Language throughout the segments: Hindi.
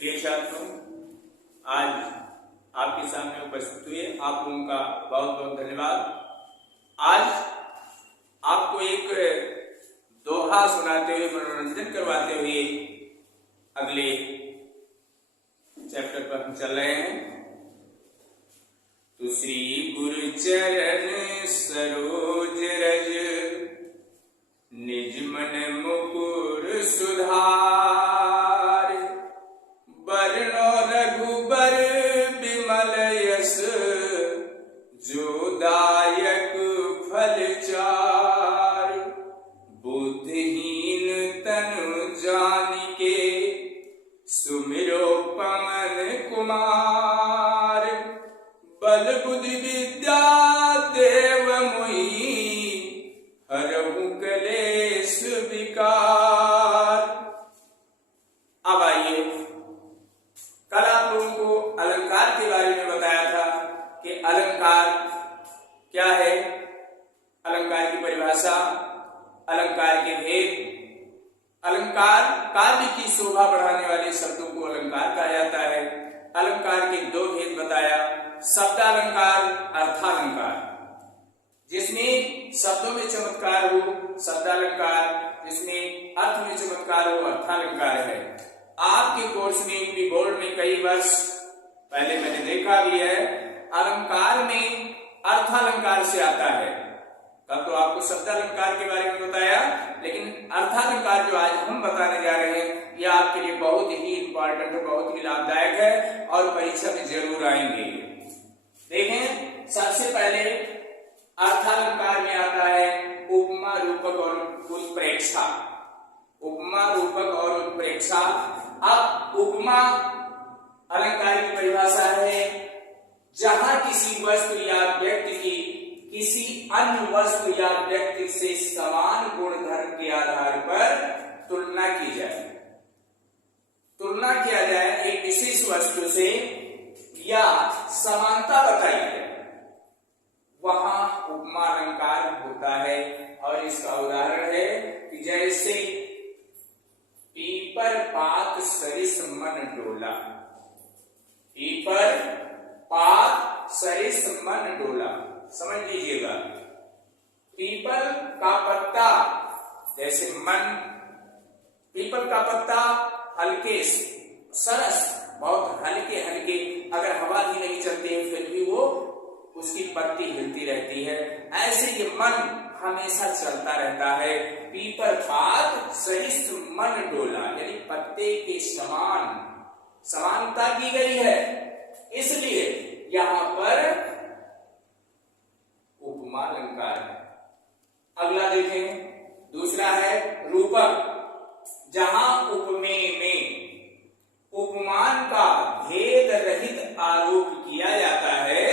प्रिय छात्रों, आज आपके सामने उपस्थित हुए आप लोगों का बहुत बहुत धन्यवाद। आज आपको एक दोहा सुनाते हुए, मनोरंजन करवाते हुए अगले चैप्टर पर हम चल रहे हैं। तो श्री गुरु चरण सरोज रज निज मन मुकुर सुधार, बरनो रघुबर बिमल यस जो दायक फल चार, बुद्धिहीन तनु जानिके सुमिरो पवन कुमार, बल बुद्धि विद्या देव मोहि हरहु कलेश विकार। अब आइए, कल आप लोगों को अलंकार के बारे में बताया था कि अलंकार क्या है, अलंकार की परिभाषा, अलंकार के भेद, अलंकार काव्य की शोभा बढ़ाने वाले शब्दों को अलंकार कहा जाता है। अलंकार के दो भेद बताया, शब्दालंकार, अर्थालंकार, जिसमें शब्दों में चमत्कार हो शब्दालंकार, जिसमें अर्थ में चमत्कार हो अर्थालंकार है। आपके कोर्स में भी बोर्ड में कई वर्ष पहले मैंने देखा भी है, अलंकार में अर्थालंकार से आता है। कल तो आपको शब्दालंकार के बारे में बताया, लेकिन अर्थालंकार जो आज हम बताने जा रहे हैं यह आपके लिए बहुत ही इंपॉर्टेंट है, बहुत ही लाभदायक है और परीक्षा में जरूर आएंगे। देखें, सबसे पहले अर्थालंकार में आता है उपमा, रूपक और उत्प्रेक्षा। उपमा, रूपक और उत्प्रेक्षा। अब उपमा अलंकार की परिभाषा है जहां किसी वस्तु या व्यक्ति की किसी अन्य वस्तु या व्यक्ति से समान गुण धर्म के आधार पर तुलना की जाए। तुलना किया जाए एक विशेष वस्तु से या समानता बताई जाए, वहां उपमा अलंकार होता है। और इसका उदाहरण है कि जैसे पीपर पात सरिस मन डोला, पीपर पात सरिस मन डोला, समझ लीजिएगा। पीपल का पत्ता जैसे मन, पीपल का पत्ता हल्के सरस, बहुत हल्के हल्के, अगर हवा भी नहीं चलती है फिर भी वो उसकी पत्ती हिलती रहती है, ऐसे ये मन हमेशा चलता रहता है। पीपर पात सरिस मन डोला, यानी पत्ते के समान समानता की गई है, इसलिए यहां पर उपमा अलंकार है। अगला देखें, दूसरा है रूपक, जहां उपमेय में उपमान का भेद रहित आरोप किया जाता है,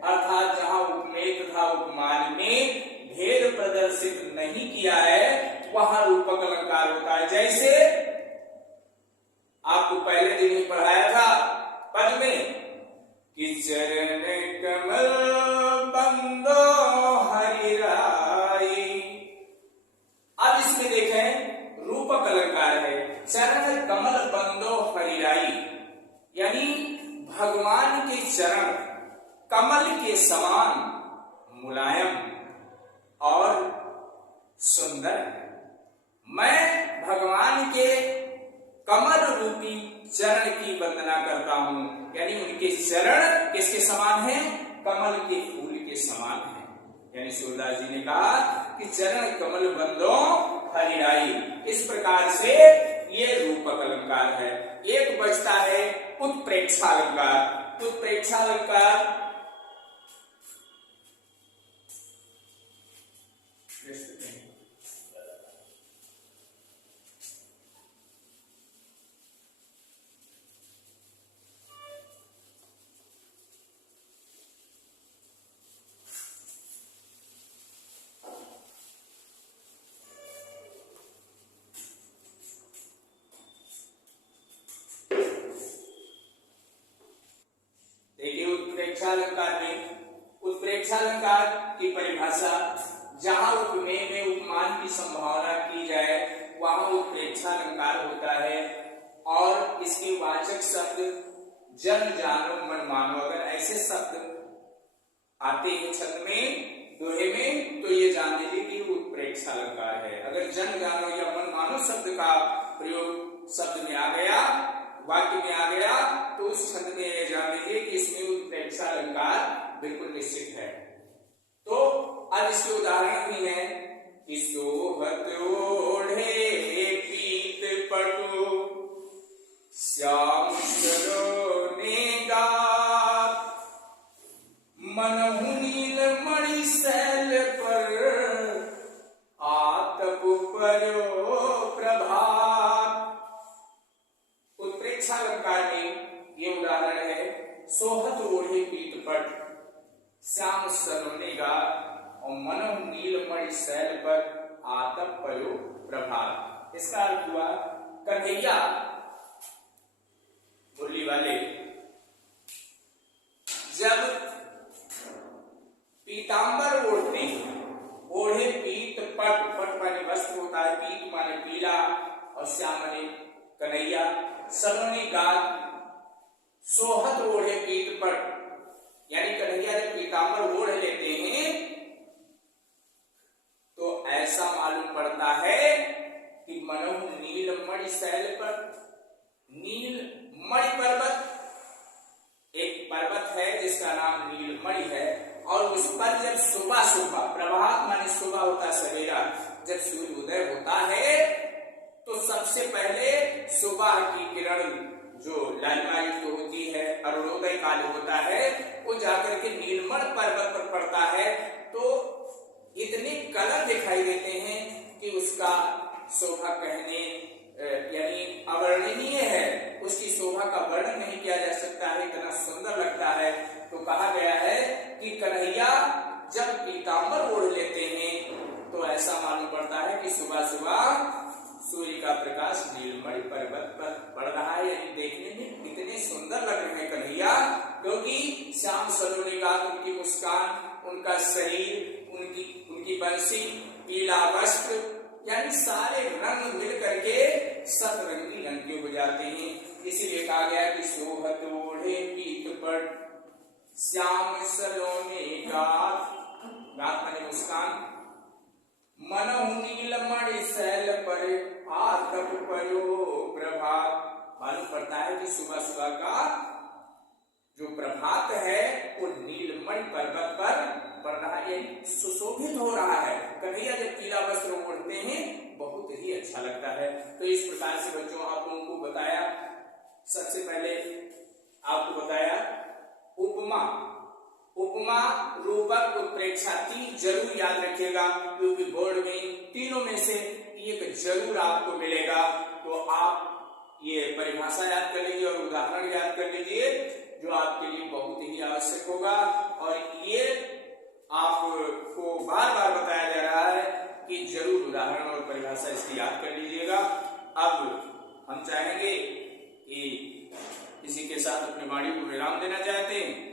अर्थात जहां उपमेय तथा उपमान में भेद प्रदर्शित नहीं किया है वहां रूपक अलंकार होता है। जैसे आपको पहले दिन ही पढ़ाया था पद में कि चरण कमल बंदो हरिराई। अब इसमें देखें रूपक अलंकार है, चरण कमल बंदो हरिराई, यानी भगवान के चरण कमल के समान मुलायम और सुंदर है। मैं भगवान के कमल रूपी चरण की वंदना करता हूं, यानी उनके चरण किसके समान हैं? कमल के फूल के समान हैं। यानी सूरदास जी ने कहा कि चरण कमल बंदो हरिराई। इस प्रकार से ये रूपक अलंकार है। एक बचता है उत्प्रेक्षा अलंकार। उत्प्रेक्षा अलंकार उत्प्रेक्षालंकार की परिभाषा, जहां उपमेय में उपमान की संभावना की जाए वहां उत्प्रेक्षालंकार होता है। और इसके वाचक शब्द जन जानो मन मानो, अगर ऐसे शब्द आते हैं छंद में दोहे में तो ये जान लीजिए कि उत्प्रेक्षा अलंकार है। अगर जन जानो या मन मानो शब्द का प्रयोग शब्द में आ गया, वाक्य में आ गया, तो उस छंद में ये जान लीजिए कि इसमें उत्प्रेक्षा अलंकार बिल्कुल निश्चित है। तो अब इसके उदाहरण भी है कि सोहत ओढ़े पीत पटु श्याम सरोने गात, मनहु नील मणि सैल पर आतप पर्यो प्रभात। उत्प्रेक्षा अलंकार में ये उदाहरण है, सोहत ओढ़े पीत पट श्याम सरोने गात और मनहु नील मणि सैल पर आतप पर्यो प्रभात। इसका अर्थ हुआ कन्हैया मुरली वाले जब पीतांबर ओढ़ते हैं, ओढ़े पीत पट, पट माने वस्त्र होता है, पीत माने पीला और श्याम माने कन्हैया, सलोनी गात, सोहत ओढ़े पीत पट, यानी कन्हैया जब पीतांबर ओढ़ लेते हैं तो ऐसा मालूम पड़ता है कि मनहु नील मणि शैल पर, नील मणि पर्वत, एक पर्वत है जिसका नाम नीलमणि है, और उस पर जब सुबह सुबह, प्रभात माने सुबह होता है सवेरा, जब सूर्य उदय होता है तो सबसे पहले सुबह की किरण जो लालिमा युक्त होती है, अरुणोदय काल होता है, वो जाकर के नीलमणि पर्वत पर पड़ता है तो इतने कलर दिखाई देते हैं कि उसका शोभा कहने यानी अवर्णनीय है, उसकी शोभा का वर्णन नहीं किया जा सकता है, इतना सुंदर लगता है। तो कहा गया है कि कन्हैया जब पीतांबर ओढ़ लेते हैं तो ऐसा मालूम पड़ता है कि सुबह सुबह सूर्य का प्रकाश नीलमणि पर्वत पर पड़ रहा है, यानी देखने में कितने सुंदर लग रहे हैं कन्हैया, क्योंकि श्याम सलोनी का उनकी मुस्कान, उनका शरीर, उनकी बंसी, पीला वस्त्र, यानी सारे रंग मिल करके सतरंगी रंग के हो जाते हैं। इसीलिए कहा गया कि सोहत ओढ़े पीत पट श्याम सलोने गात, गात माने मुस्कान, मनहु नील मणि शैल पर आतप पर्यो प्रभात। मालूम पड़ता है कि सुबह सुबह का जो प्रभात है वो नीलमणि पर्वत पर पड़ रहा है, सुशोभित हो रहा है। कन्हैया जब पीला वस्त्र ओढ़ते हैं बहुत ही अच्छा लगता है। तो इस प्रकार से बच्चों आप लोगों को बताया, सबसे पहले आपको बताया उपमा, उपमा रूपक उत्प्रेक्षा तीन जरूर याद रखिएगा, क्योंकि बोर्ड में तीनों में से एक जरूर आपको मिलेगा। तो आप ये परिभाषा याद कर लीजिए और उदाहरण याद कर लीजिए, जो आपके लिए बहुत ही आवश्यक होगा। और ये आपको बार बार बताया जा रहा है कि जरूर उदाहरण और परिभाषा इसकी याद कर लीजिएगा। अब हम चाहेंगे कि इसी के साथ अपने वाणी को विराम देना चाहते हैं।